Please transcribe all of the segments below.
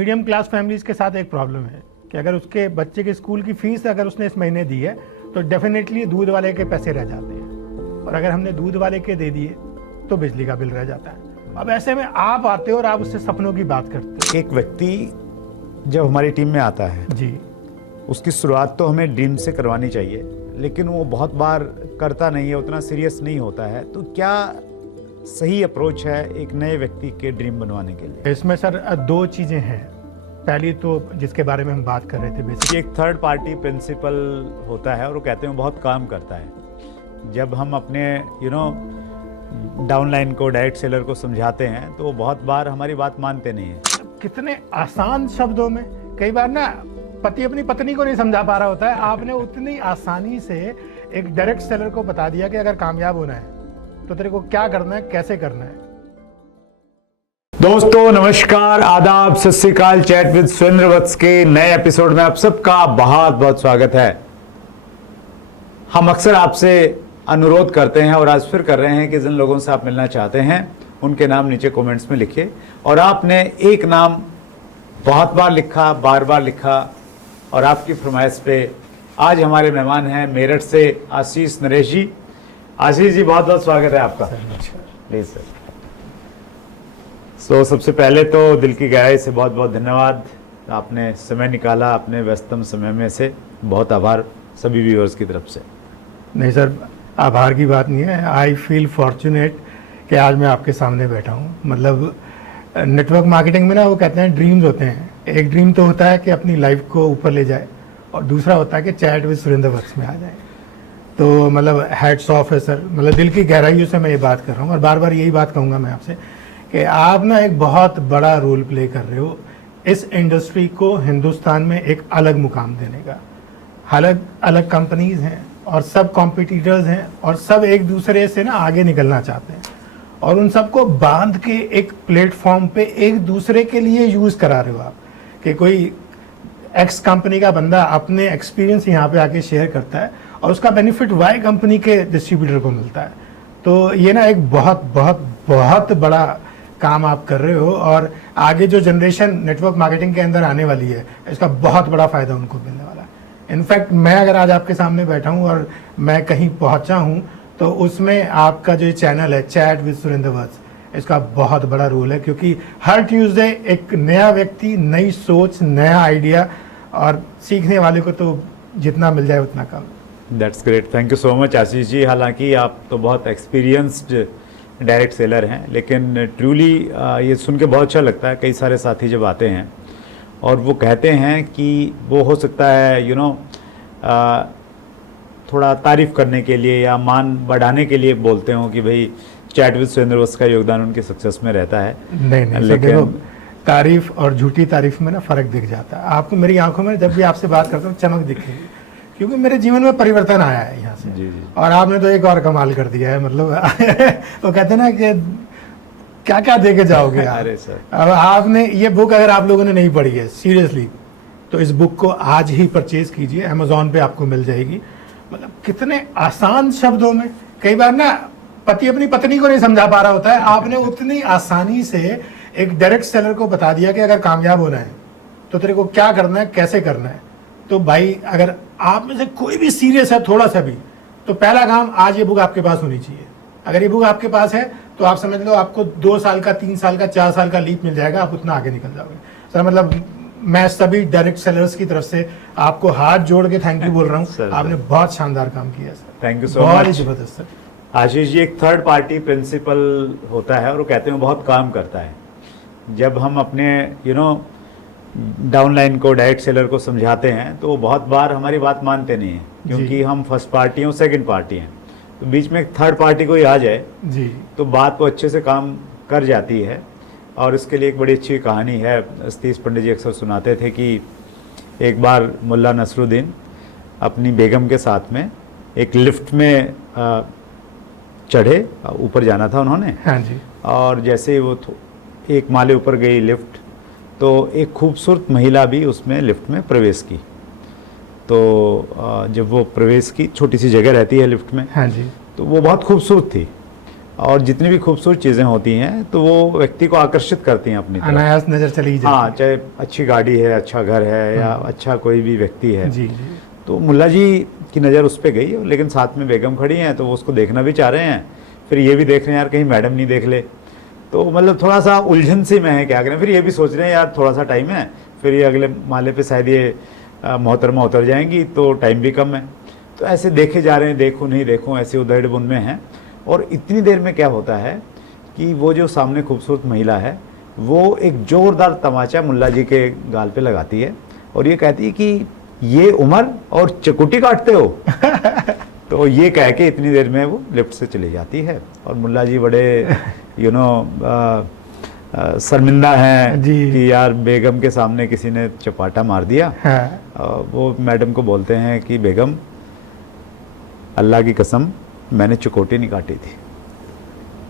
Medium class families के साथ एक प्रॉब्लम है कि अगर उसके बच्चे के स्कूल की फीस अगर उसने इस महीने दी है तो डेफिनेटली दूध वाले के पैसे रह जाते हैं, और अगर हमने दूध वाले के दे दिए तो बिजली का बिल रह जाता है। अब ऐसे में आप आते हो और आप उससे सपनों की बात करते हो। एक व्यक्ति जब हमारी टीम में आता है जी, उसकी शुरुआत तो हमें ड्रीम से करवानी चाहिए, लेकिन वो बहुत बार करता नहीं है, उतना सीरियस नहीं होता है। तो क्या सही अप्रोच है एक नए व्यक्ति के ड्रीम बनवाने के लिए? इसमें सर दो चीज़ें हैं। पहली तो जिसके बारे में हम बात कर रहे थे बेसिकली, एक थर्ड पार्टी प्रिंसिपल होता है और वो कहते हैं बहुत काम करता है। जब हम अपने डाउनलाइन को, डायरेक्ट सेलर को समझाते हैं तो वो बहुत बार हमारी बात मानते नहीं है। कितने आसान शब्दों में, कई बार ना पति अपनी पत्नी को नहीं समझा पा रहा होता है, आपने उतनी आसानी से एक डायरेक्ट सेलर को बता दिया कि अगर कामयाब होना है तो तेरे को क्या करना है, कैसे करना है। दोस्तों नमस्कार, आदाब, सत श्री अकाल। चैट विद सुरेंद्र वत्स के नए एपिसोड में आप सबका बहुत बहुत स्वागत है। हम अक्सर आपसे अनुरोध करते हैं और आज फिर कर रहे हैं कि जिन लोगों से आप मिलना चाहते हैं उनके नाम नीचे कमेंट्स में लिखिए। और आपने एक नाम बहुत बार लिखा, बार बार लिखा, और आपकी फरमाइश पे आज हमारे मेहमान हैं मेरठ से आशीष नरेश जी। आशीष जी, बहुत बहुत स्वागत है आपका। Please sir. सो सबसे पहले तो दिल की गहराई से बहुत बहुत धन्यवाद, आपने समय निकाला अपने व्यस्तम समय में से। बहुत आभार सभी व्यूअर्स की तरफ से। नहीं सर, आभार की बात नहीं है। आई फील फॉर्चुनेट कि आज मैं आपके सामने बैठा हूँ। मतलब नेटवर्क मार्केटिंग में ना वो कहते हैं ड्रीम्स होते हैं। एक ड्रीम तो होता है कि अपनी लाइफ को ऊपर ले जाए, और दूसरा होता है कि चैट विद सुरेंद्र वत्स में आ जाए। तो मतलब हैट्स ऑफ है सर, मतलब दिल की गहराइयों से मैं ये बात कर रहा हूँ, और बार बार यही बात कहूँगा मैं आपसे कि आप ना एक बहुत बड़ा रोल प्ले कर रहे हो इस इंडस्ट्री को हिंदुस्तान में एक अलग मुकाम देने का। अलग अलग कंपनीज हैं और सब कॉम्पिटिटर्स हैं, और सब एक दूसरे से ना आगे निकलना चाहते हैं, और उन सबको बांध के एक प्लेटफॉर्म पे एक दूसरे के लिए यूज़ करा रहे हो आप। कि कोई एक्स कंपनी का बंदा अपने एक्सपीरियंस यहाँ पे आके शेयर करता है और उसका बेनिफिट वाई कंपनी के डिस्ट्रीब्यूटर को मिलता है। तो ये ना एक बहुत बहुत बहुत बड़ा काम आप कर रहे हो, और आगे जो जनरेशन नेटवर्क मार्केटिंग के अंदर आने वाली है इसका बहुत बड़ा फायदा उनको मिलने वाला है। इनफैक्ट मैं अगर आज आपके सामने बैठा हूँ और मैं कहीं पहुँचा हूँ तो उसमें आपका जो चैनल है चैट विद सुरेंद्र वत्स, इसका बहुत बड़ा रोल है, क्योंकि हर ट्यूसडे एक नया व्यक्ति, नई सोच, नया आइडिया, और सीखने वाले को तो जितना मिल जाए उतना कम। That's great, thank you so much Ashish ji. हालांकि आप तो बहुत एक्सपीरियंस्ड डायरेक्ट सेलर हैं, लेकिन ट्रूली ये सुन के बहुत अच्छा लगता है। कई सारे साथी जब आते हैं और वो कहते हैं कि वो हो सकता है थोड़ा तारीफ करने के लिए या मान बढ़ाने के लिए बोलते हो कि भाई चैट विद सुरेंद्र वत्स का योगदान उनके सक्सेस में रहता है। नहीं, लेकिन तारीफ और झूठी तारीफ में ना फर्क दिख जाता है। आपको मेरी आंखों में जब भी आपसे बात करता हूँ चमक दिखेगी, क्योंकि मेरे जीवन में परिवर्तन आया है यहाँ से। जी। और आपने तो एक और कमाल कर दिया है। मतलब वो कहते हैं ना कि क्या क्या दे के जाओगे आप। अरे सर, अब आपने ये बुक अगर आप लोगों ने नहीं पढ़ी है सीरियसली, तो इस बुक को आज ही परचेज कीजिए, अमेजोन पे आपको मिल जाएगी। मतलब कितने आसान शब्दों में, कई बार ना पति अपनी पत्नी को नहीं समझा पा रहा होता है, आपने उतनी आसानी से एक डायरेक्ट सेलर को बता दिया कि अगर कामयाब होना है तो तेरे को क्या करना है, कैसे करना है। तो भाई अगर आप में से कोई भी सीरियस है थोड़ा सा भी, तो पहला काम आज ये बुक आपके पास होनी चाहिए। अगर ये बुक आपके पास है तो आप समझ लो आपको 2 साल का, 3 साल का, 4 साल का लीप मिल जाएगा, आप उतना आगे निकल जाओगे सर। मतलब मैं सभी डायरेक्ट सेलर्स की तरफ से आपको हाथ जोड़ के थैंक यू बोल रहा हूँ। आपने बहुत शानदार काम किया सर, थैंक यू सो बहुत ही मच। जबरदस्त सर। आशीष जी, एक थर्ड पार्टी प्रिंसिपल होता है और वो कहते हैं बहुत काम करता है। जब हम अपने डाउनलाइन को, डायरेक्ट सेलर को समझाते हैं तो वो बहुत बार हमारी बात मानते नहीं हैं, क्योंकि हम फर्स्ट पार्टी और सेकंड पार्टी हैं। तो बीच में एक थर्ड पार्टी कोई आ जाए जी, तो बात वो अच्छे से काम कर जाती है। और इसके लिए एक बड़ी अच्छी कहानी है, सतीश पंडित जी अक्सर सुनाते थे कि एक बार मुल्ला नसरुद्दीन अपनी बेगम के साथ में एक लिफ्ट में चढ़े, ऊपर जाना था उन्होंने। हाँ जी। और जैसे ही वो एक माले ऊपर गई लिफ्ट, तो एक खूबसूरत महिला भी उसमें लिफ्ट में प्रवेश की। तो जब वो प्रवेश की, छोटी सी जगह रहती है लिफ्ट में, हाँ जी। तो वो बहुत खूबसूरत थी। और जितनी भी खूबसूरत चीज़ें होती हैं तो वो व्यक्ति को आकर्षित करती हैं अपनी तरफ। अनायास नजर चली जाती हाँ, चाहे अच्छी गाड़ी है, अच्छा घर है, या अच्छा कोई भी व्यक्ति है। जी जी। तो मुल्ला जी की नज़र उस पर गई, लेकिन साथ में बेगम खड़ी हैं तो वो उसको देखना भी चाह रहे हैं, फिर ये भी देख रहे हैं यार कहीं मैडम नहीं देख ले। तो मतलब थोड़ा सा उलझन सी में है क्या करें। फिर ये भी सोच रहे हैं यार थोड़ा सा टाइम है, फिर ये अगले माले पे शायद ये मोहतरमा उतर जाएंगी तो टाइम भी कम है। तो ऐसे देखे जा रहे हैं, देखूँ नहीं देखूँ, ऐसे उधेड़ बुन में हैं। और इतनी देर में क्या होता है कि वो जो सामने खूबसूरत महिला है वो एक ज़ोरदार तमाचा मुल्ला जी के गाल पे लगाती है और ये कहती है कि ये उम्र और चकुटी काटते हो। तो ये कह के इतनी देर में वो लिफ्ट से चली जाती है और मुल्ला जी बड़े शर्मिंदा हैं जी। कि यार बेगम के सामने किसी ने चपाटा मार दिया। हाँ। वो मैडम को बोलते हैं कि बेगम, अल्लाह की कसम मैंने चकोटी नहीं काटी थी।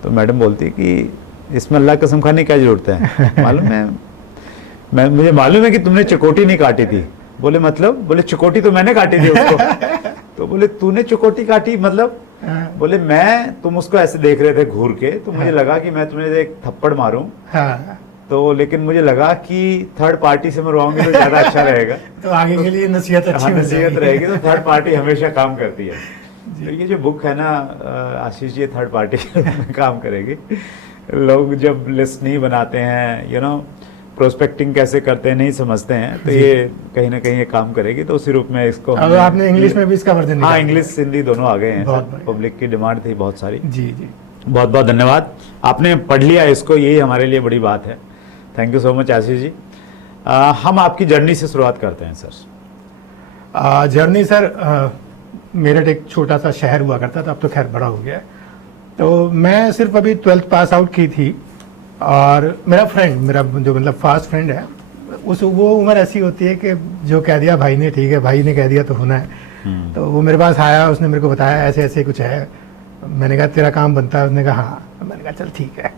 तो मैडम बोलती कि इसमें अल्लाह की कसम खाने की क्या जरूरत है, मालूम है मुझे मालूम है कि तुमने चकोटी नहीं काटी थी। बोले मतलब? बोले चकोटी तो मैंने काटी थी उसको। तो बोले तूने चकोटी काटी मतलब? बोले तुम उसको ऐसे देख रहे थे घूर के, तो मुझे लगा कि मैं तुम्हें एक थप्पड़ मारूं। हाँ। तो लेकिन मुझे लगा कि थर्ड पार्टी से मरवाऊंगी तो ज्यादा अच्छा रहेगा। तो आगे के लिए नसीहत अच्छी नसीहत रहेगी। तो थर्ड पार्टी हमेशा काम करती है। तो ये जो बुक है ना आशीष जी, थर्ड पार्टी में काम करेगी। लोग जब लिस्ट नहीं बनाते हैं, प्रोस्पेक्टिंग कैसे करते हैं नहीं समझते हैं, तो ये कहीं ना कहीं ये काम करेगी। तो उसी रूप में इसको अब आपने इंग्लिश में भी इसका वर्जन निकाला। हाँ, इंग्लिश हिंदी दोनों आ गए हैं। पब्लिक की डिमांड थी बहुत सारी। जी जी, बहुत बहुत धन्यवाद, आपने पढ़ लिया इसको, यही हमारे लिए बड़ी बात है। Thank you so much Ashish जी। हम आपकी जर्नी से शुरुआत करते हैं सर। जर्नी सर, मेरठ एक छोटा सा शहर हुआ करता था, अब तो खैर बड़ा हो गया है। तो मैं सिर्फ अभी 12th पास आउट की थी और मेरा जो मतलब फास्ट फ्रेंड है, वो उम्र ऐसी होती है कि जो कह दिया भाई ने ठीक है, भाई ने कह दिया तो होना है। तो वो मेरे पास आया, उसने मेरे को बताया ऐसे ऐसे कुछ है। मैंने कहा तेरा काम बनता है? उसने कहा हाँ। मैंने कहा चल ठीक है।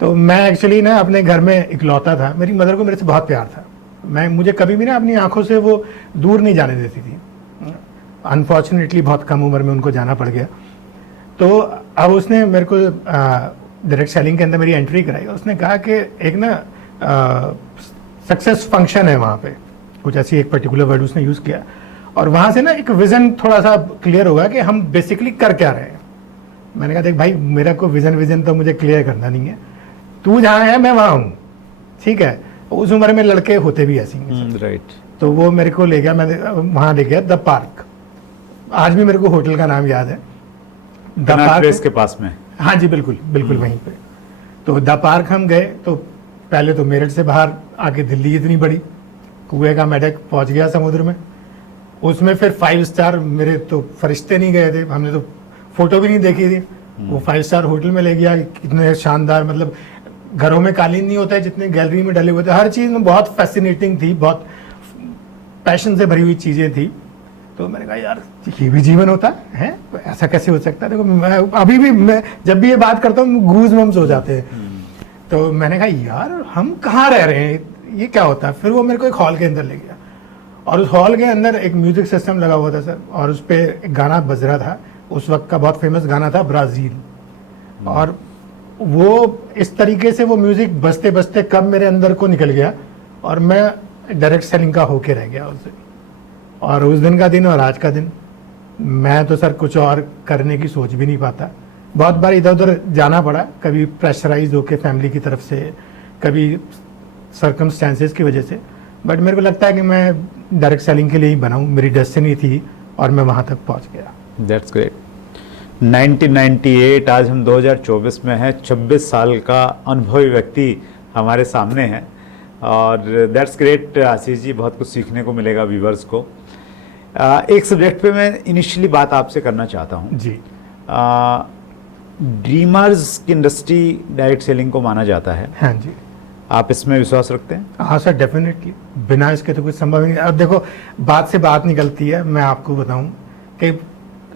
तो मैं एक्चुअली ना अपने घर में इकलौता था, मेरी मदर को मेरे से बहुत प्यार था। मुझे कभी भी ना अपनी आंखों से वो दूर नहीं जाने देती थी। अनफॉर्चुनेटली बहुत कम उम्र में उनको जाना पड़ गया। तो अब उसने मेरे को डायरेक्ट सेलिंग के अंदर मेरी एंट्री कराई। उसने कहा कि एक ना सक्सेस फंक्शन है वहाँ पे, कुछ ऐसी एक पर्टिकुलर वर्ड उसने यूज़ किया, और वहाँ से ना एक विज़न थोड़ा सा क्लियर होगा कि हम बेसिकली कर क्या रहे हैं। मैंने कहा देख भाई, मेरा को विज़न तो मुझे क्लियर करना नहीं है, तू जहाँ है मैं वहाँ हूँ, ठीक है। उस उम्र में लड़के होते भी ऐसे ही। राइट। तो वो मेरे को ले गया, मैं वहाँ ले गया द पार्क। आज भी मेरे को होटल का नाम याद है, द पार्क के पास में। हाँ जी, बिल्कुल बिल्कुल वहीं पे। तो द पार्क हम गए, तो पहले तो मेरठ से बाहर आके दिल्ली इतनी बड़ी, कुएं का मेढक पहुंच गया समुद्र में। उसमें फिर 5 स्टार, मेरे तो फरिश्ते नहीं गए थे, हमने तो फोटो भी नहीं देखी थी। वो 5 स्टार होटल में ले गया, कितने शानदार, मतलब घरों में कालीन नहीं होता है जितने गैलरी में डले हुए थे। हर चीज़ में बहुत फैसिनेटिंग थी, बहुत पैशन से भरी हुई चीज़ें थी। तो मैंने कहा यार ये भी जीवन होता है, ऐसा कैसे हो सकता है। देखो मैं अभी भी, मैं जब भी ये बात करता हूँ गूज बम्स हो जाते हैं। तो मैंने कहा यार हम कहाँ रह रहे हैं, ये क्या होता है। फिर वो मेरे को एक हॉल के अंदर ले गया और उस हॉल के अंदर एक म्यूजिक सिस्टम लगा हुआ था सर, और उस पर एक गाना बज रहा था। उस वक्त का बहुत फेमस गाना था ब्राज़ील। और वो इस तरीके से वो म्यूजिक बजते बजते कब मेरे अंदर को निकल गया और मैं डायरेक्ट सेलिंग का होके रह गया उस दिन। और उस दिन का दिन और आज का दिन, मैं तो सर कुछ और करने की सोच भी नहीं पाता। बहुत बार इधर उधर जाना पड़ा, कभी प्रेशराइज होके फैमिली की तरफ से, कभी सर्कमस्टेंसेस की वजह से। बट मेरे को लगता है कि मैं डायरेक्ट सेलिंग के लिए ही बना हूँ, मेरी डेस्टिनी थी और मैं वहाँ तक पहुँच गया। That's great. 1998, आज हम 2024 में हैं। 26 साल का अनुभवी व्यक्ति हमारे सामने है और दैट्स ग्रेट आशीष जी, बहुत कुछ सीखने को मिलेगा व्यूवर्स को। एक सब्जेक्ट पे मैं इनिशियली बात आपसे करना चाहता हूँ जी। ड्रीमर्स की इंडस्ट्री डायरेक्ट सेलिंग को माना जाता है। हाँ जी। आप इसमें विश्वास रखते हैं? हाँ सर, डेफिनेटली, बिना इसके तो कुछ संभव नहीं। अब देखो बात से बात निकलती है। मैं आपको बताऊं कि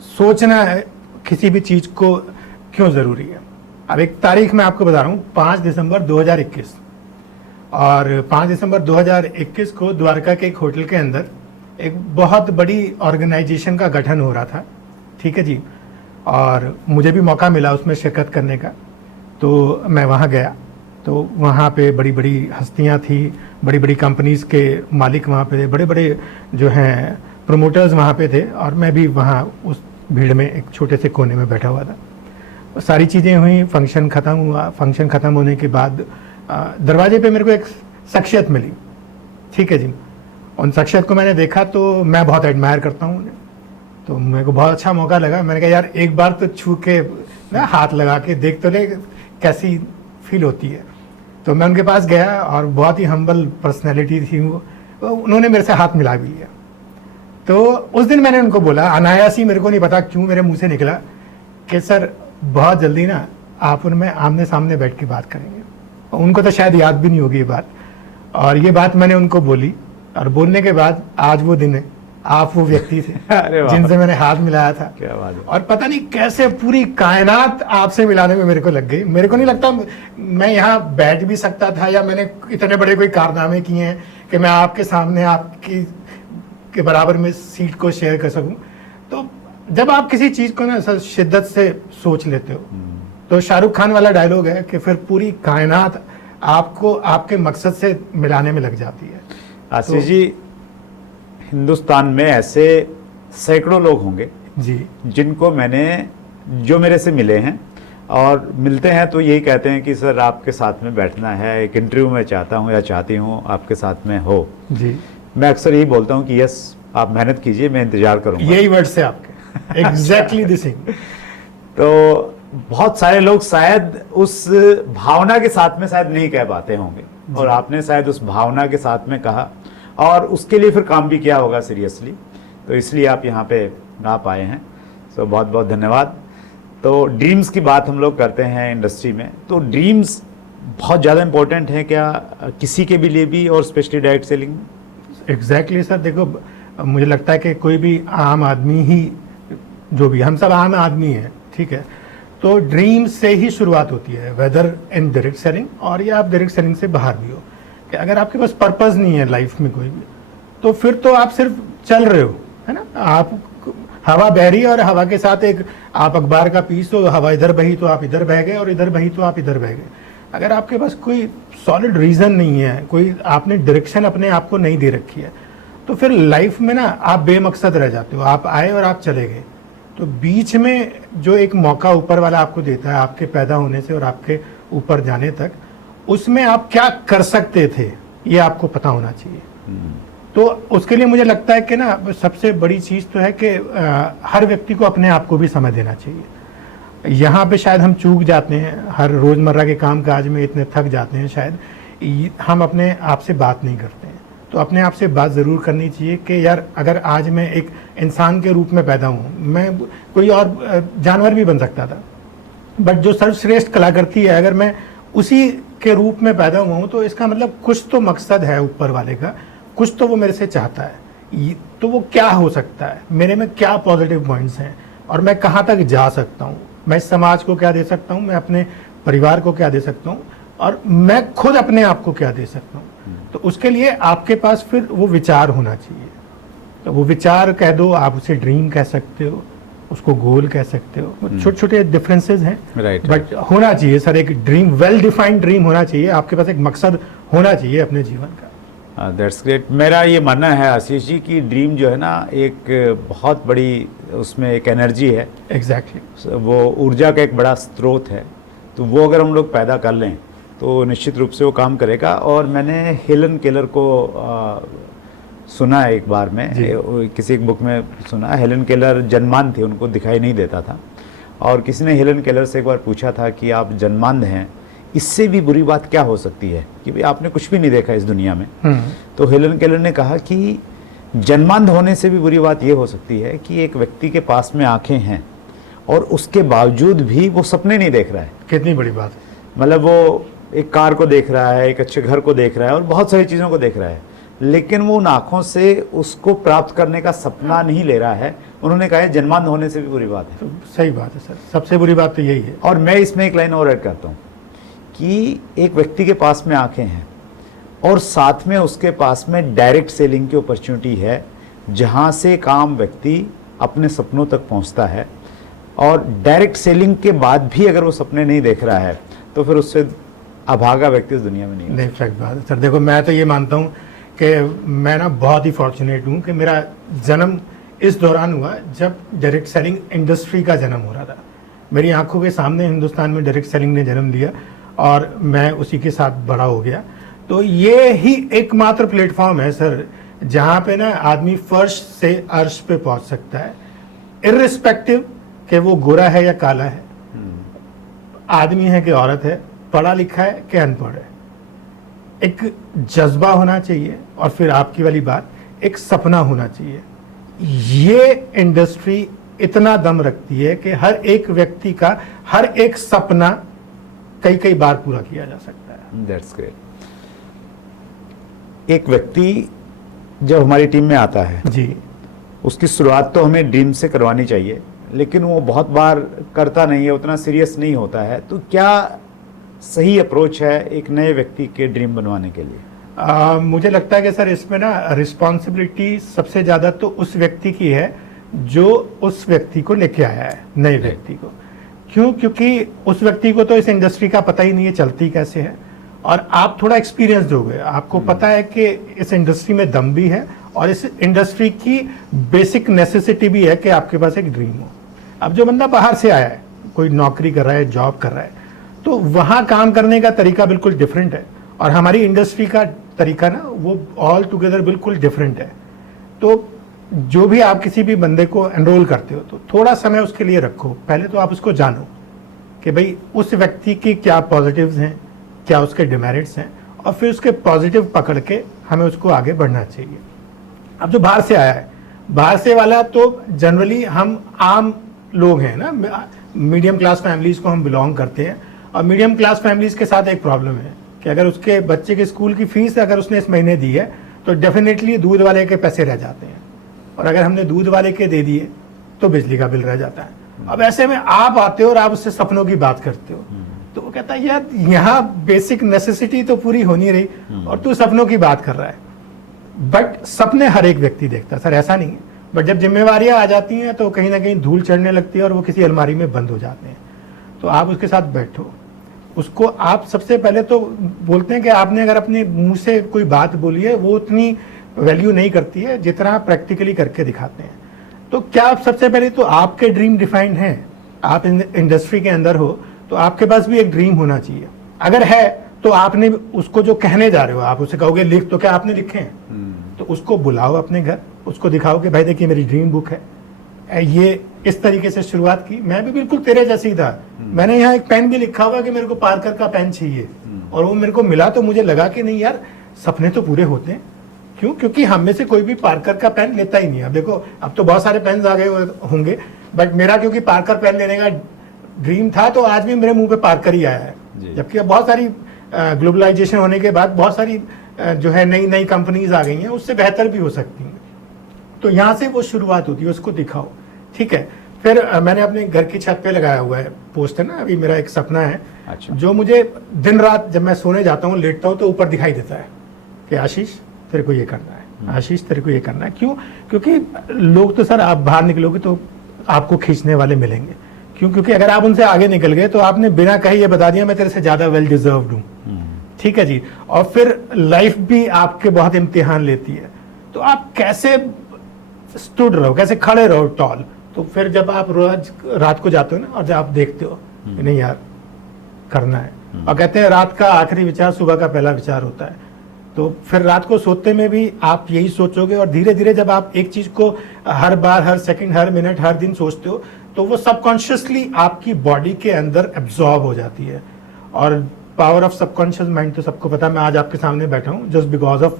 सोचना है किसी भी चीज़ को क्यों ज़रूरी है। अब एक तारीख मैं आपको बता रहा हूँ, 5 दिसंबर 2021, और 5 दिसंबर 2021 को द्वारका के एक होटल के अंदर एक बहुत बड़ी ऑर्गेनाइजेशन का गठन हो रहा था, ठीक है जी। और मुझे भी मौका मिला उसमें शिरकत करने का। तो मैं वहाँ गया, तो वहाँ पे बड़ी बड़ी हस्तियाँ थी, बड़ी बड़ी कंपनीज़ के मालिक वहाँ पे थे, बड़े बड़े जो हैं प्रमोटर्स वहाँ पे थे, और मैं भी वहाँ उस भीड़ में एक छोटे से कोने में बैठा हुआ था। सारी चीज़ें हुई, फंक्शन ख़त्म हुआ। फंक्शन ख़त्म होने के बाद दरवाजे पे मेरे को एक शख्सियत मिली, ठीक है जी। उन शख्सियत को मैंने देखा तो मैं बहुत एडमायर करता हूँ उन्हें, तो मेरे को बहुत अच्छा मौका लगा। मैंने कहा यार एक बार तो छू के ना हाथ लगा के देख तो ले कैसी फील होती है। तो मैं उनके पास गया और बहुत ही हम्बल पर्सनैलिटी थी वो, उन्होंने मेरे से हाथ मिला भी लिया। तो उस दिन मैंने उनको बोला, अनायास ही, मेरे को नहीं पता क्यों मेरे मुंह से निकला कि सर बहुत जल्दी ना आप उनमें आमने सामने बैठ के बात करेंगे। उनको तो शायद याद भी नहीं होगी ये बात, और ये बात मैंने उनको बोली, और बोलने के बाद आज वो दिन है, आप वो व्यक्ति थे अरे वाह। जिनसे मैंने हाथ मिलाया था। क्या बात है। और पता नहीं कैसे पूरी कायनात आपसे मिलाने में मेरे को लग गई। मेरे को नहीं लगता मैं यहाँ बैठ भी सकता था, या मैंने इतने बड़े कोई कारनामे किए हैं कि मैं आपके सामने आपकी के बराबर में सीट को शेयर कर सकूं। तो जब आप किसी चीज को ना शिद्दत से सोच लेते हो, तो शाहरुख खान वाला डायलॉग है कि फिर पूरी कायनात आपको आपके मकसद से मिलाने में लग जाती है। आशीष जी, हिंदुस्तान में ऐसे सैकड़ों लोग होंगे जी जिनको मैंने, जो मेरे से मिले हैं और मिलते हैं, तो यही कहते हैं कि सर आपके साथ में बैठना है, एक इंटरव्यू में चाहता हूं या चाहती हूं आपके साथ में हो। जी, मैं अक्सर यही बोलता हूं कि यस आप मेहनत कीजिए, मैं इंतजार करूंगा। यही वर्ड से आपके एग्जैक्टली दिस थिंग। तो बहुत सारे लोग शायद उस भावना के साथ में शायद नहीं कह पाते होंगे, और आपने शायद उस भावना के साथ में कहा, और उसके लिए फिर काम भी किया होगा सीरियसली, तो इसलिए आप यहाँ पे आ पाए हैं। सो बहुत बहुत धन्यवाद। तो ड्रीम्स की बात हम लोग करते हैं इंडस्ट्री में, तो ड्रीम्स बहुत ज़्यादा इंपॉर्टेंट है क्या किसी के भी लिए भी, और स्पेशली डायरेक्ट सेलिंग में? एग्जैक्टली सर, देखो मुझे लगता है कि कोई भी आम आदमी ही, जो भी, हम सब आम आदमी हैं, ठीक है, तो ड्रीम से ही शुरुआत होती है, वेदर इन डायरेक्ट सेलिंग और या आप डायरेक्ट सेलिंग से बाहर भी हो। कि अगर आपके पास पर्पस नहीं है लाइफ में कोई भी, तो फिर तो आप सिर्फ चल रहे हो, है ना। आप हवा बह रही है और हवा के साथ एक आप अखबार का पीस हो, हवा इधर बही तो आप इधर बह गए, और इधर बही तो आप इधर बह गए। अगर आपके पास कोई सॉलिड रीजन नहीं है, कोई आपने डायरेक्शन अपने आप को नहीं दे रखी है, तो फिर लाइफ में ना आप बेमकसद रह जाते हो। आप आए और आप चले गए। तो बीच में जो एक मौका ऊपर वाला आपको देता है आपके पैदा होने से और आपके ऊपर जाने तक, उसमें आप क्या कर सकते थे ये आपको पता होना चाहिए। तो उसके लिए मुझे लगता है कि ना सबसे बड़ी चीज़ तो है कि हर व्यक्ति को अपने आप को भी समय देना चाहिए। यहाँ पे शायद हम चूक जाते हैं, हर रोज़मर्रा के काम काज में इतने थक जाते हैं, शायद हम अपने आप से बात नहीं करते हैं। तो अपने आप से बात ज़रूर करनी चाहिए कि यार अगर आज मैं एक इंसान के रूप में पैदा हूँ, मैं कोई और जानवर भी बन सकता था, बट जो सर्वश्रेष्ठ कलाकृति है अगर मैं उसी के रूप में पैदा हुआ हूँ, तो इसका मतलब कुछ तो मकसद है ऊपर वाले का, कुछ तो वो मेरे से चाहता है। तो वो क्या हो सकता है, मेरे में क्या पॉजिटिव पॉइंट्स हैं, और मैं कहाँ तक जा सकता हूँ, मैं इस समाज को क्या दे सकता हूँ, मैं अपने परिवार को क्या दे सकता हूँ, और मैं खुद अपने आप को क्या दे सकता हूँ। तो उसके लिए आपके पास फिर वो विचार होना चाहिए। तो वो विचार कह दो, आप उसे ड्रीम कह सकते हो, उसको गोल कह सकते हो, छोटे छोटे डिफरेंसेस हैं, राइट, बट होना चाहिए सर एक ड्रीम, वेल डिफाइंड ड्रीम होना चाहिए। आपके पास एक मकसद होना चाहिए अपने जीवन का। That's great. मेरा ये मानना है आशीष जी कि ड्रीम जो है ना एक बहुत बड़ी, उसमें एक एनर्जी है, एग्जैक्टली वो ऊर्जा का एक बड़ा स्रोत है। तो वो अगर हम लोग पैदा कर लें तो निश्चित रूप से वो काम करेगा। और मैंने हेलन केलर को सुना है एक बार में, किसी एक बुक में सुना। हेलन केलर जन्मांध थी, उनको दिखाई नहीं देता था, और किसी ने हेलन केलर से एक बार पूछा था कि आप जन्मांध हैं, इससे भी बुरी बात क्या हो सकती है कि भाई आपने कुछ भी नहीं देखा इस दुनिया में। तो हेलन केलर ने कहा कि जन्मांध होने से भी बुरी बात यह हो सकती है कि एक व्यक्ति के पास में आंखें हैं और उसके बावजूद भी वो सपने नहीं देख रहा है। कितनी बड़ी बात है। मतलब वो एक कार को देख रहा है, एक अच्छे घर को देख रहा है, और बहुत सारी चीज़ों को देख रहा है, लेकिन वो उन आँखों से उसको प्राप्त करने का सपना नहीं ले रहा है। उन्होंने कहा है जन्मांध होने से भी बुरी बात है। तो सही बात है सर, सबसे बुरी बात तो यही है। और मैं इसमें एक लाइन और ऐड करता हूँ कि एक व्यक्ति के पास में आंखें हैं और साथ में उसके पास में डायरेक्ट सेलिंग की अपॉर्चुनिटी है, जहाँ से एक आम व्यक्ति अपने सपनों तक पहुँचता है। और डायरेक्ट सेलिंग के बाद भी अगर वो सपने नहीं देख रहा है तो फिर उससे अभागा व्यक्ति इस दुनिया में नहीं है। नहीं, फैक्ट बात है सर। देखो, मैं तो ये मानता हूँ कि मैं ना बहुत ही फॉर्चुनेट हूँ कि मेरा जन्म इस दौरान हुआ जब डायरेक्ट सेलिंग इंडस्ट्री का जन्म हो रहा था। मेरी आंखों के सामने हिंदुस्तान में डायरेक्ट सेलिंग ने जन्म लिया और मैं उसी के साथ बड़ा हो गया। तो ये ही एकमात्र प्लेटफॉर्म है सर जहाँ पे ना आदमी फर्श से अर्श पे पहुँच सकता है, इर्रिस्पेक्टिव कि वो गोरा है या काला है, आदमी है कि औरत है, पढ़ा लिखा है कि अनपढ़ है। एक जज्बा होना चाहिए और फिर आपकी वाली बात, एक सपना होना चाहिए। ये इंडस्ट्री इतना दम रखती है कि हर एक व्यक्ति का हर एक सपना कई कई बार पूरा किया जा सकता है। That's great. एक व्यक्ति जब हमारी टीम में आता है जी, उसकी शुरुआत तो हमें ड्रीम से करवानी चाहिए, लेकिन वो बहुत बार करता नहीं है, उतना सीरियस नहीं होता है। तो क्या सही अप्रोच है एक नए व्यक्ति के ड्रीम बनवाने के लिए? मुझे लगता है कि सर इसमें ना रिस्पॉन्सिबिलिटी सबसे ज़्यादा तो उस व्यक्ति की है जो उस व्यक्ति को लेके आया है, नए व्यक्ति को। क्यों? क्योंकि उस व्यक्ति को तो इस इंडस्ट्री का पता ही नहीं है चलती कैसे है, और आप थोड़ा एक्सपीरियंस्ड हो गए, आपको पता है कि इस इंडस्ट्री में दम भी है और इस इंडस्ट्री की बेसिक नेसेसिटी भी है कि आपके पास एक ड्रीम हो। अब जो बंदा बाहर से आया है, कोई नौकरी कर रहा है, जॉब कर रहा है, तो वहाँ काम करने का तरीका बिल्कुल डिफरेंट है और हमारी इंडस्ट्री का तरीका ना वो ऑल टुगेदर बिल्कुल डिफरेंट है। तो जो भी आप किसी भी बंदे को एनरोल करते हो तो थोड़ा समय उसके लिए रखो। पहले तो आप उसको जानो कि भाई उस व्यक्ति की क्या पॉजिटिव्स हैं, क्या उसके डिमेरिट्स हैं, और फिर उसके पॉजिटिव पकड़ के हमें उसको आगे बढ़ना चाहिए। अब जो बाहर से आया है, बाहर से वाला तो जनरली हम आम लोग हैं ना, मीडियम क्लास फैमिलीज को हम बिलोंग करते हैं, और मीडियम क्लास फैमिलीज के साथ एक प्रॉब्लम है कि अगर उसके बच्चे के स्कूल की फीस अगर उसने इस महीने दी है तो डेफिनेटली दूध वाले के पैसे रह जाते हैं, और अगर हमने दूध वाले के दे दिए तो बिजली का बिल रह जाता है। अब ऐसे में आप आते हो और आप उससे सपनों की बात करते हो, तो वो कहता है यार यहाँ बेसिक नेसेसिटी तो पूरी हो नहीं रही और तू सपनों की बात कर रहा है। बट सपने हर एक व्यक्ति देखता है सर, ऐसा नहीं है। बट जब जिम्मेवारियां आ जाती हैं तो कहीं ना कहीं धूल चढ़ने लगती है और वो किसी अलमारी में बंद हो जाते हैं। तो आप उसके साथ बैठो, उसको आप सबसे पहले तो बोलते हैं कि आपने अगर अपने मुंह से कोई बात बोली है वो उतनी वैल्यू नहीं करती है जितना आप प्रैक्टिकली करके दिखाते हैं। तो क्या आप सबसे पहले तो आपके ड्रीम डिफाइंड हैं, आप इंडस्ट्री के अंदर हो तो आपके पास भी एक ड्रीम होना चाहिए। अगर है तो आपने उसको जो कहने जा रहे हो आप उसे कहोगे लिख, तो क्या आपने लिखे हैं? तो उसको बुलाओ अपने घर, उसको दिखाओ कि भाई देखिए मेरी ड्रीम बुक है। ये इस तरीके से शुरुआत की। मैं भी बिल्कुल तेरे जैसी था, मैंने यहाँ एक पेन भी लिखा हुआ कि मेरे को पार्कर का पेन चाहिए, और वो मेरे को मिला तो मुझे लगा कि नहीं यार सपने तो पूरे होते हैं। क्यों? क्योंकि हम में से कोई भी पार्कर का पेन लेता ही नहीं। अब देखो अब तो बहुत सारे पेन आ गए होंगे, बट मेरा क्योंकि पार्कर पेन लेने का ड्रीम था तो आज भी मेरे मुंह पे पार्कर ही आया है। जबकि अब बहुत सारी ग्लोबलाइजेशन होने के बाद बहुत सारी जो है नई नई कंपनीज आ गई हैं, उससे बेहतर भी हो सकती हैं। तो यहाँ से वो शुरुआत होती है, उसको दिखाओ, ठीक है। फिर मैंने अपने घर की छत पे लगाया हुआ है पोस्टर ना, अभी मेरा एक सपना है। अच्छा। जो मुझे दिन रात जब मैं सोने जाता हूँ, लेटता हूँ, तो ऊपर दिखाई देता है कि आशीष तेरे को ये करना है, आशीष तेरे को ये करना है। क्यों? क्योंकि लोग तो सर आप बाहर निकलोगे तो आपको खींचने वाले मिलेंगे। क्यों? क्योंकि अगर आप उनसे आगे निकल गए तो आपने बिना कहे ये बता दिया मैं तेरे से ज्यादा वेल डिजर्व्ड हूँ, ठीक है जी। और फिर लाइफ भी आपके बहुत इम्तिहान लेती है, तो आप कैसे स्टूड रहो, कैसे खड़े रहो टॉल। तो फिर जब आप रोज रात को जाते हो ना और जब आप देखते हो कि नहीं यार करना है, और कहते हैं रात का आखिरी विचार सुबह का पहला विचार होता है, तो फिर रात को सोते में भी आप यही सोचोगे। और धीरे धीरे जब आप एक चीज को हर बार, हर सेकंड, हर मिनट, हर दिन सोचते हो तो वो सबकॉन्शियसली आपकी बॉडी के अंदर एब्जॉर्ब हो जाती है। और पावर ऑफ सबकॉन्शियस माइंड तो सबको पता है, मैं आज आपके सामने बैठा हूँ जस्ट बिकॉज ऑफ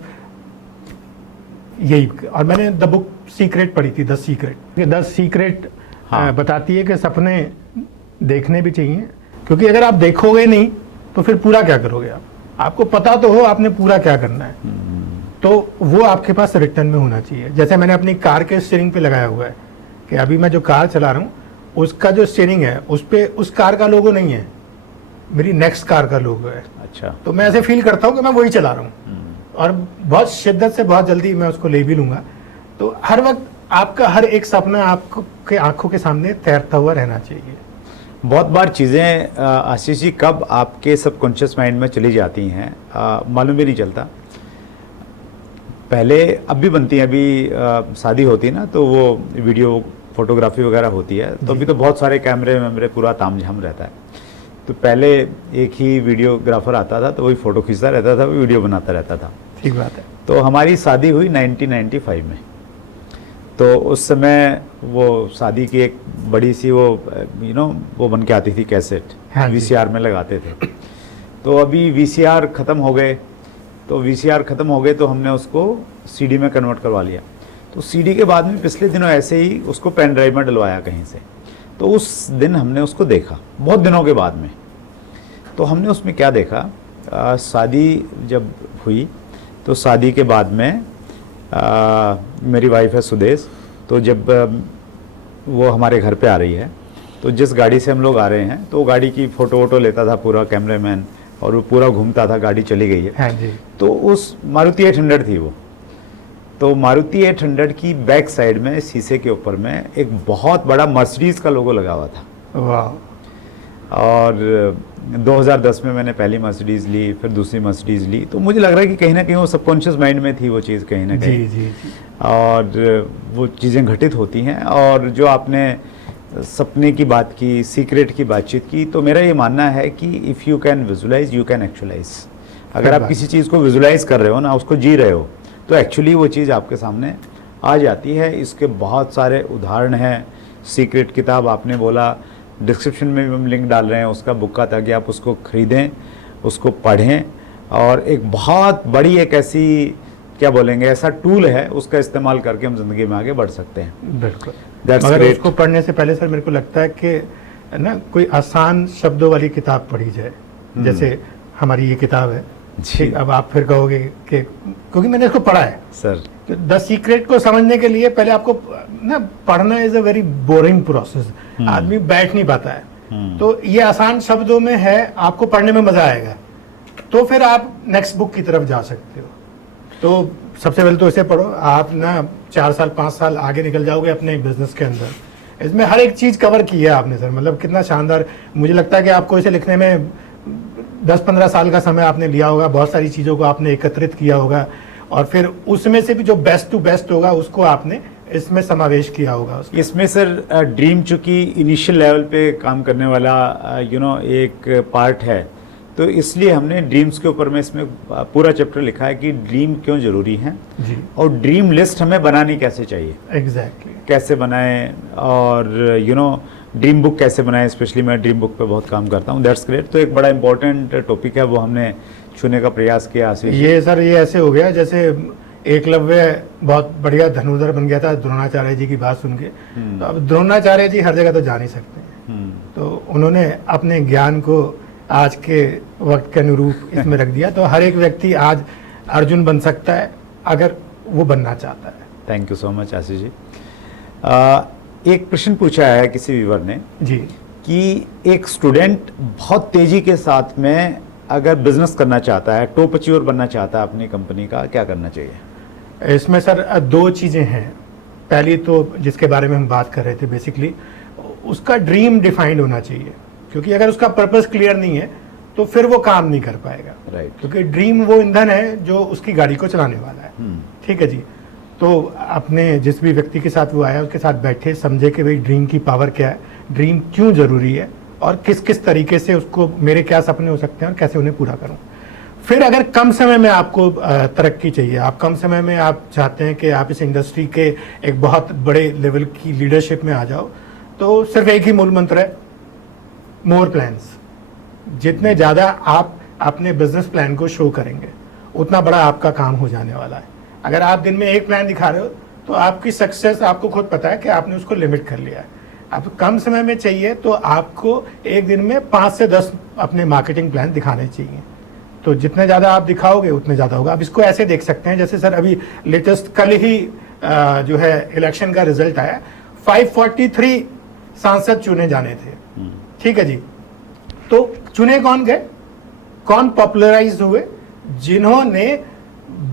यही। और मैंने द बुक सीक्रेट पढ़ी थी, द सीक्रेट बताती है कि सपने देखने भी चाहिए, क्योंकि अगर आप देखोगे नहीं तो फिर पूरा क्या करोगे आप? आपको पता तो हो आपने पूरा क्या करना है, तो वो आपके पास रिटर्न में होना चाहिए। जैसे मैंने अपनी कार के स्टीयरिंग पे लगाया हुआ है कि अभी मैं जो कार चला रहा हूँ उसका जो स्टीयरिंग है उस पे उस कार का लोगो नहीं है, मेरी नेक्स्ट कार का लोगो है। अच्छा। तो मैं ऐसे फील करता हूँ कि मैं वही चला रहा हूँ, और बहुत शिद्दत से बहुत जल्दी मैं उसको ले भी लूंगा। तो हर वक्त आपका हर एक सपना आपको के आंखों के सामने तैरता हुआ रहना चाहिए। बहुत बार चीज़ें आशीष जी कब आपके सबकॉन्शियस माइंड में चली जाती हैं मालूम भी नहीं चलता। पहले अब भी बनती है, अभी शादी होती है ना तो वो वीडियो फोटोग्राफी वगैरह होती है, तो अभी तो बहुत सारे कैमरे वैमरे पूरा तामझाम रहता है। तो पहले एक ही वीडियोग्राफर आता था तो वही फ़ोटो खींचता रहता था, वही वीडियो बनाता रहता था। ठीक बात है। तो हमारी शादी हुई 1995 में। तो उस समय वो शादी की एक बड़ी सी वो वो बन के आती थी कैसेट, हाँ जी। वीसीआर में लगाते थे। तो अभी वीसीआर ख़त्म हो गए, तो हमने उसको सीडी में कन्वर्ट करवा लिया। तो सीडी के बाद में पिछले दिनों ऐसे ही उसको पेन ड्राइव में डलवाया कहीं से। तो उस दिन हमने उसको देखा बहुत दिनों के बाद में। तो हमने उसमें क्या देखा, शादी जब हुई तो शादी के बाद में मेरी वाइफ है सुदेश, तो जब वो हमारे घर पे आ रही है तो जिस गाड़ी से हम लोग आ रहे हैं तो गाड़ी की फ़ोटो वोटो लेता था पूरा कैमरामैन, और वो पूरा घूमता था, गाड़ी चली गई है। हाँ जी। तो उस मारुति 800 थी वो, तो मारुति 800 की बैक साइड में शीशे के ऊपर में एक बहुत बड़ा मर्सिडीज़ का लोगो लगा हुआ था। वाह। और 2010 में मैंने पहली मर्सिडीज़ ली, फिर दूसरी मर्सिडीज़ ली। तो मुझे लग रहा है कि कहीं ना कहीं वो सबकॉन्शियस माइंड में थी वो चीज़ कहीं ना कहीं। जी जी जी। और वो चीज़ें घटित होती हैं। और जो आपने सपने की बात की, सीक्रेट की बातचीत की, तो मेरा ये मानना है कि if you can visualise you can actualise. अगर आप किसी चीज़ को विजुलाइज कर रहे हो ना, उसको जी रहे हो, तो एक्चुअली वो चीज़ आपके सामने आ जाती है। इसके बहुत सारे उदाहरण हैं। सीक्रेट किताब आपने बोला, डिस्क्रिप्शन में भी हम लिंक डाल रहे हैं उसका, बुक का, ताकि आप उसको ख़रीदें, उसको पढ़ें। और एक बहुत बड़ी एक ऐसी क्या बोलेंगे, ऐसा टूल है, उसका इस्तेमाल करके हम ज़िंदगी में आगे बढ़ सकते हैं। बिल्कुल। That's मगर great. उसको पढ़ने से पहले सर मेरे को लगता है कि ना कोई आसान शब्दों वाली किताब पढ़ी जाए, जैसे हमारी ये किताब है। जी। ठीक, अब आप फिर कहोगे कि क्योंकि मैंने इसको पढ़ा है सर, द सीक्रेट को समझने के लिए पहले आपको ना पढ़ना is a very boring process, आदमी बैठ नहीं पाता है। तो ये आसान शब्दों में है, आपको पढ़ने में मजा आएगा, तो फिर आप नेक्स्ट बुक की तरफ जा सकते हो। तो सबसे पहले तो इसे पढ़ो, आप ना 4 साल 5 साल आगे निकल जाओगे अपने बिजनेस के अंदर। इसमें हर एक चीज कवर की है आपने सर, मतलब कितना शानदार। मुझे लगता है कि आपको इसे लिखने में 10-15 साल का समय आपने लिया होगा, बहुत सारी चीज़ों को आपने एकत्रित किया होगा, और फिर उसमें से भी जो बेस्ट टू बेस्ट होगा उसको आपने इसमें समावेश किया होगा। इसमें सर ड्रीम चूँकि इनिशियल लेवल पे काम करने वाला एक पार्ट है, तो इसलिए हमने ड्रीम्स के ऊपर में इसमें पूरा चैप्टर लिखा है कि ड्रीम क्यों ज़रूरी है जी। और ड्रीम लिस्ट हमें बनानी कैसे चाहिए, एग्जैक्टली कैसे बनाएं, और ड्रीम बुक कैसे बनाएं। स्पेशली मैं ड्रीम बुक पे बहुत काम करता हूँ। That's great. तो एक बड़ा इंपॉर्टेंट टॉपिक है, वो हमने छूने का प्रयास किया आशीष। ये सर ये ऐसे हो गया जैसे एकलव्य बहुत बढ़िया धनुर्धर बन गया था द्रोणाचार्य जी की बात सुन के। तो अब द्रोणाचार्य जी हर जगह तो जा नहीं सकते, तो उन्होंने अपने ज्ञान को आज के वक्त के अनुरूप इसमें रख दिया। तो हर एक व्यक्ति आज अर्जुन बन सकता है अगर वो बनना चाहता है। Thank you so much Ashish जी। एक प्रश्न पूछा है किसी व्यूअर ने जी कि एक स्टूडेंट बहुत तेजी के साथ में अगर बिजनेस करना चाहता है, टॉप अचीवर बनना चाहता है अपनी कंपनी का, क्या करना चाहिए? इसमें सर 2 चीज़ें हैं। पहली तो जिसके बारे में हम बात कर रहे थे, बेसिकली उसका ड्रीम डिफाइंड होना चाहिए, क्योंकि अगर उसका पर्पस क्लियर नहीं है तो फिर वो काम नहीं कर पाएगा। राइट। क्योंकि ड्रीम वो ईंधन है जो उसकी गाड़ी को चलाने वाला है। ठीक है जी। तो अपने जिस भी व्यक्ति के साथ वो आया उसके साथ बैठे, समझे कि भाई ड्रीम की पावर क्या है, ड्रीम क्यों ज़रूरी है, और किस किस तरीके से उसको, मेरे क्या सपने हो सकते हैं और कैसे उन्हें पूरा करूं। फिर अगर कम समय में आपको तरक्की चाहिए, आप कम समय में आप चाहते हैं कि आप इस इंडस्ट्री के एक बहुत बड़े लेवल की लीडरशिप में आ जाओ, तो सिर्फ एक ही मूल मंत्र है, मोर प्लान्स। जितने ज़्यादा आप अपने बिजनेस प्लान को शो करेंगे उतना बड़ा आपका काम हो जाने वाला है। अगर आप दिन में एक प्लान दिखा रहे हो तो आपकी सक्सेस आपको खुद पता है कि आपने उसको लिमिट कर लिया है। अब कम समय में चाहिए तो आपको एक दिन में 5 से 10 अपने मार्केटिंग प्लान दिखाने चाहिए। तो जितने ज़्यादा आप दिखाओगे उतने ज़्यादा होगा। अब इसको ऐसे देख सकते हैं जैसे सर अभी लेटेस्ट कल ही जो है इलेक्शन का रिजल्ट आया, 543 सांसद चुने जाने थे। ठीक है जी। तो चुने कौन गए, कौन पॉपुलराइज हुए? जिन्होंने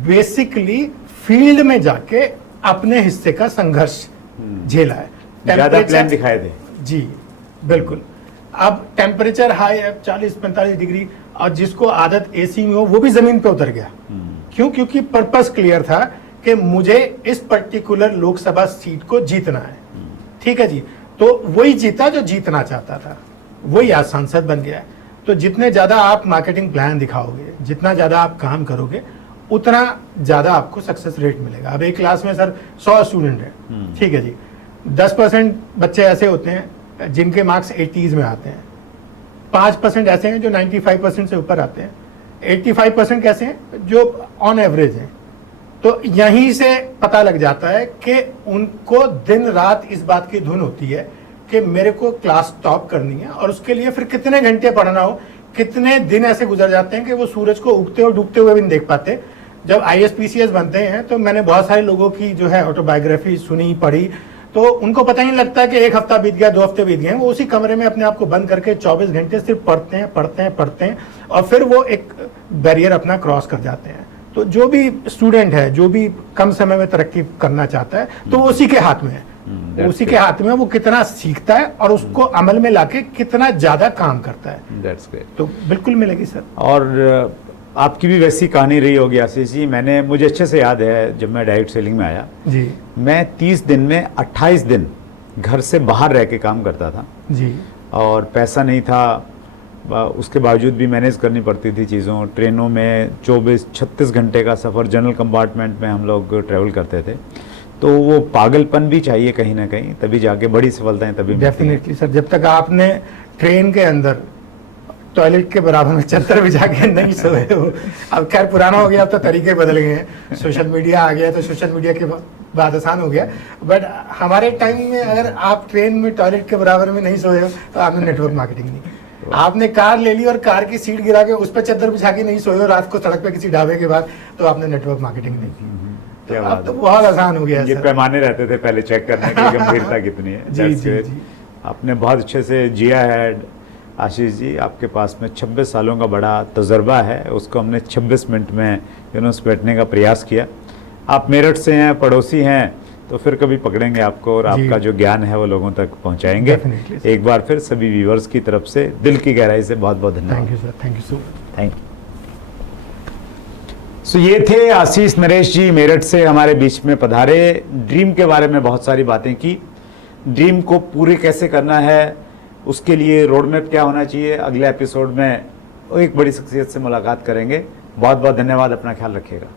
बेसिकली फील्ड में जाके अपने हिस्से का संघर्ष झेला है। ज्यादा टेम्परेचर- प्लान दिखाए थे। जी बिल्कुल। अब टेम्परेचर हाई है 40-45 डिग्री, और जिसको आदत एसी में हो वो भी जमीन पे उतर गया। क्यों? क्योंकि पर्पस क्लियर था कि मुझे इस पर्टिकुलर लोकसभा सीट को जीतना है। ठीक है जी, तो वही जीता जो जीतना चाहता था, वही आज सांसद बन गया है। तो जितने ज्यादा आप मार्केटिंग प्लान दिखाओगे, जितना ज्यादा आप काम करोगे, उतना ज्यादा आपको सक्सेस रेट मिलेगा। अब एक क्लास में सर 100 स्टूडेंट है, ठीक है जी, 10% बच्चे ऐसे होते हैं जिनके मार्क्स 80s में आते हैं, 5% ऐसे हैं जो 95% से ऊपर आते हैं, 85% कैसे हैं जो ऑन एवरेज हैं। तो यहीं से पता लग जाता है कि उनको दिन रात इस बात की धुन होती है कि मेरे को क्लास टॉप करनी है, और उसके लिए फिर कितने घंटे पढ़ना हो, कितने दिन ऐसे गुजर जाते हैं कि वो सूरज को उगते और डूबते हुए भी नहीं देख पाते। जब ISPCS बनते हैं तो मैंने बहुत सारे लोगों की जो है ऑटोबायोग्राफी सुनी, पढ़ी, तो उनको पता ही नहीं लगता कि एक हफ्ता बीत गया, 2 हफ्ते बीत गए। वो उसी कमरे में अपने आप को बंद करके 24 घंटे सिर्फ पढ़ते हैं, और फिर वो एक बैरियर अपना क्रॉस कर जाते हैं। तो जो भी स्टूडेंट है, जो भी कम समय में तरक्की करना चाहता है, तो वो उसी के हाथ में है। उसी के हाथ में वो कितना सीखता है और उसको अमल में लाके कितना ज्यादा काम करता है। That's great. तो बिल्कुल मिलेगी सर। और आपकी भी वैसी कहानी रही होगी आशीष जी। मुझे अच्छे से याद है, जब मैं डायरेक्ट सेलिंग में आया, जी मैं 30 दिन में 28 दिन घर से बाहर रह के काम करता था, जी, और पैसा नहीं था, उसके बावजूद भी मैनेज करनी पड़ती थी चीज़ों। ट्रेनों में 24-36 घंटे का सफ़र, जनरल कंपार्टमेंट में हम लोग ट्रैवल करते थे। तो वो पागलपन भी चाहिए कहीं ना कहीं, तभी जाके बड़ी सफलताएं तभी मिलती हैं। Definitely sir. जब तक आपने ट्रेन के अंदर टॉयलेट के बराबर में चद्दर बिछा के नहीं सोए हो, अब खैर पुराना हो गया, अब तो तरीके बदल गए हैं, सोशल मीडिया आ गया, तो सोशल मीडिया के बाद आसान हो गया। बट हमारे टाइम में अगर आप ट्रेन में टॉयलेट के बराबर में नहीं सोए हो तो आपने नेटवर्क मार्केटिंग नहीं की। आपने कार ले ली और कार की सीट गिरा के उस पर चद्दर बिछा के नहीं सोए हो रात को सड़क पे किसी ढाबे के बाद, तो आपने नेटवर्क मार्केटिंग नहीं की। क्या अब बात तो है। बहुत आसान हो गया है ये सर। पैमाने रहते थे पहले चेक करने की गंभीरता कितनी है। जी, That's जी, great। जी। आपने बहुत अच्छे से जिया है आशीष जी। आपके पास में 26 सालों का बड़ा तजर्बा है, उसको हमने 26 मिनट में समेटने का प्रयास किया। आप मेरठ से हैं, पड़ोसी हैं, तो फिर कभी पकड़ेंगे आपको और जी। आपका जो ज्ञान है वो लोगों तक पहुंचाएंगे। Definitely। एक बार फिर सभी व्यूवर्स की तरफ से दिल की गहराई से बहुत बहुत धन्यवाद। Thank you sir, thank you so much. Thank you. So ये थे आशीष नरेश जी, मेरठ से हमारे बीच में पधारे। ड्रीम के बारे में बहुत सारी बातें की, ड्रीम को पूरे कैसे करना है, उसके लिए रोड मैप क्या होना चाहिए। अगले एपिसोड में एक बड़ी शख्सियत से मुलाकात करेंगे। बहुत बहुत धन्यवाद, अपना ख्याल रखिएगा।